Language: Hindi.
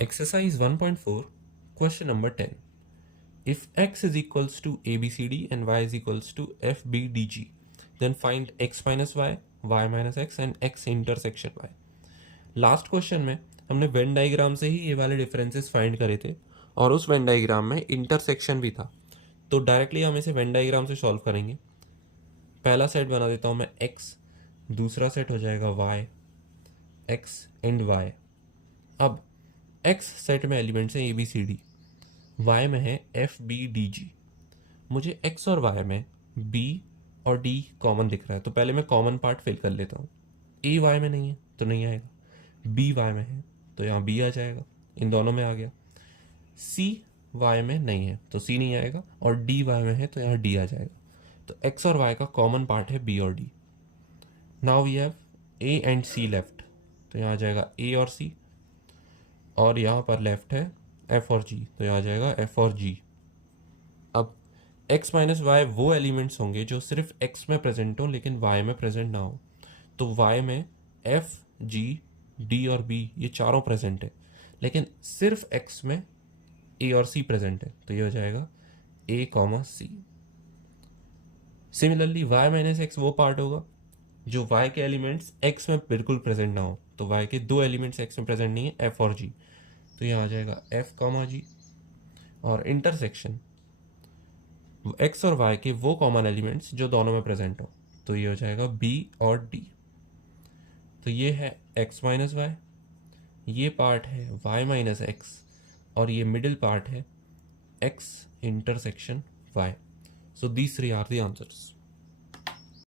Exercise 1.4, question number 10. If x is equals to abcd and y is equals to fbdg, then find x minus y, y minus x and x intersection y. Last question में हमने वेन डायग्राम से ही ये वाले डिफरेंसेस फाइंड करे थे और उस वेन डायग्राम में इंटरसेक्शन भी था, तो डायरेक्टली हम इसे वेन डायग्राम से सॉल्व करेंगे। पहला सेट बना देता हूँ मैं x, दूसरा सेट हो जाएगा y, x एंड y। अब x सेट में एलिमेंट्स हैं ABCD, y में है FBDG। मुझे x और y में B और D कॉमन दिख रहा है, तो पहले मैं कॉमन पार्ट फिल कर लेता हूँ। A y में नहीं है तो नहीं आएगा, B y में है तो यहाँ B आ जाएगा, इन दोनों में आ गया। C y में नहीं है तो C नहीं आएगा, और D y में है तो यहाँ D आ जाएगा। तो x और y का कॉमन पार्ट है B और D। Now we have A and C left, तो यहाँ आ जाएगा A और C, और यहाँ पर लेफ्ट है F और G, तो यहाँ आ जाएगा F और G। अब x माइनस वाई वो एलिमेंट्स होंगे जो सिर्फ x में प्रेजेंट हो लेकिन y में प्रेजेंट ना हो। तो y में F, G, D और B ये चारों प्रेजेंट है, लेकिन सिर्फ x में A और C प्रेजेंट है, तो ये हो जाएगा A, C। Similarly y minus x वो पार्ट होगा जो y के एलिमेंट्स x में बिल्कुल प्रेजेंट ना हो, तो y के दो एलिमेंट्स x में प्रेजेंट नहीं है, F और G, तो यहाँ आ जाएगा F, G। और इंटरसेक्शन x और y के वो कॉमन एलिमेंट्स जो दोनों में प्रेजेंट हो, तो ये हो जाएगा B और D। तो ये है x माइनस वाई, ये पार्ट है y माइनस एक्स, और ये मिडिल पार्ट है x intersection y। So these three are the answers.